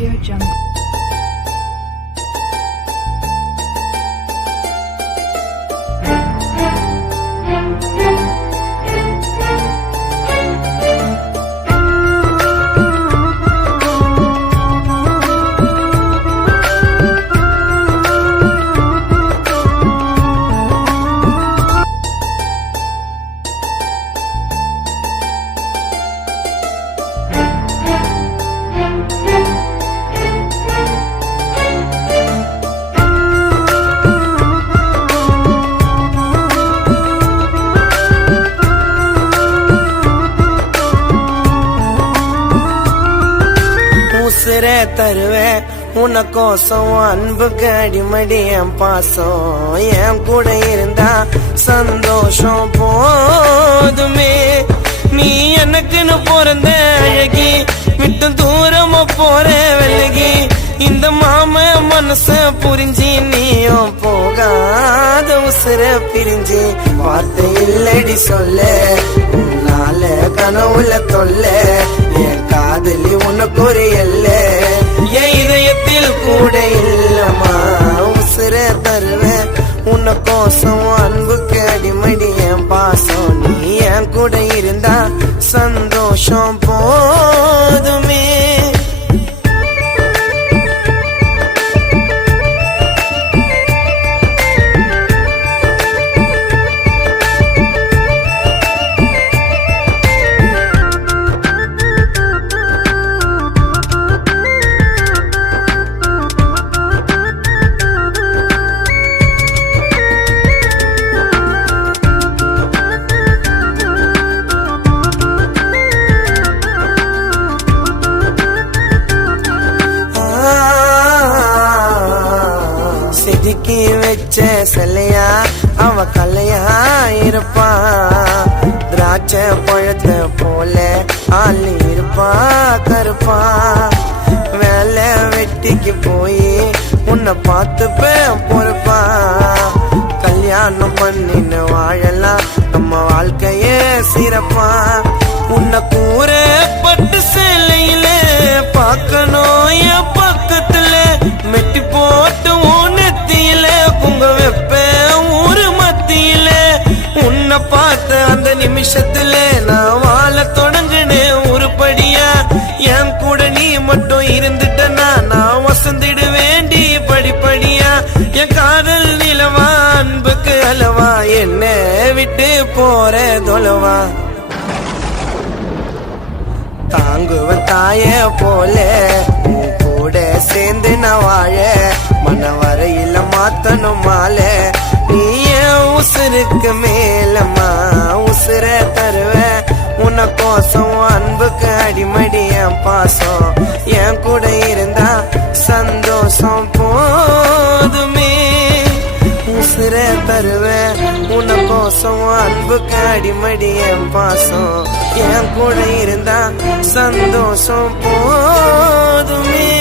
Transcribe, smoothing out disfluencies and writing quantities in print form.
Audio Jungle. உசுரே தருவேன் உனக்கோசம் அன்புக்கு அடிமடி என் பாசம் என் கூட இருந்தா சந்தோஷம் போதுமே நீ எனக்குன்னு பிறந்த அழகி விட்டு தூரமா போற விலகி இந்த மாம மனச புரிஞ்சு நீயும் போகாத உசுர பிரிஞ்சு வார்த்தை இல்லடி சொல்ல உன்னால கனவுல தொல்ல என் காதலி உனக்கு ஒரு எல்ல என் இதயத்தில் கூட இல்லம்மா உசுர தருவேன் உனக்கோசம் அன்புக்கு அடிமடி என் பாசம் நீ என் கூட இருந்தா சந்தோஷம் போதுமே செதுக்கி வச்ச சிலையா அவ கலையா இருப்பா திராட்சை பழத்தை போல ஆளி இருப்பா கருப்பா வேலை வெட்டிக்கு போய் உன்னை பார்த்துப்பேன் பொறுப்பா கல்யாணம் பண்ணின்னு வாழலாம் நம்ம வாழ்க்கைய சிறப்பா உன்னை கூற பட்டு சேலையில பார்க்கணும் என் பக்கத்துல மெட்டி போட்டு குங்க வெப்ப ஊரு மத்தியில உன்னை பார்த்த அந்த நிமிஷத்துல நான் வாழ தொடங்கினேன் உருப்படியா என் கூட நீ மட்டும் இருந்துட்டனா நான் வசந்திட வேண்டி படிப்படியா என் காதல் நிலவா அன்புக்கு அளவா என்ன விட்டு போற தொலைவா தாங்குவ தாய போல கூட சேர்ந்து நான் வாழ மன வரையில மாத்தணும் மால நீ உசுருக்கு மேலம்மா உசுர தருவ உனக்கோசம் அன்புக்கு அடிமடி என் பாசம் என் கூட இருந்தா சந்தோஷம் போதுமே உசுர தருவ உனக்கோசம் அன்புக்கு அடிமடி என் பாசம் என் கூட இருந்தா சந்தோஷம் போதுமே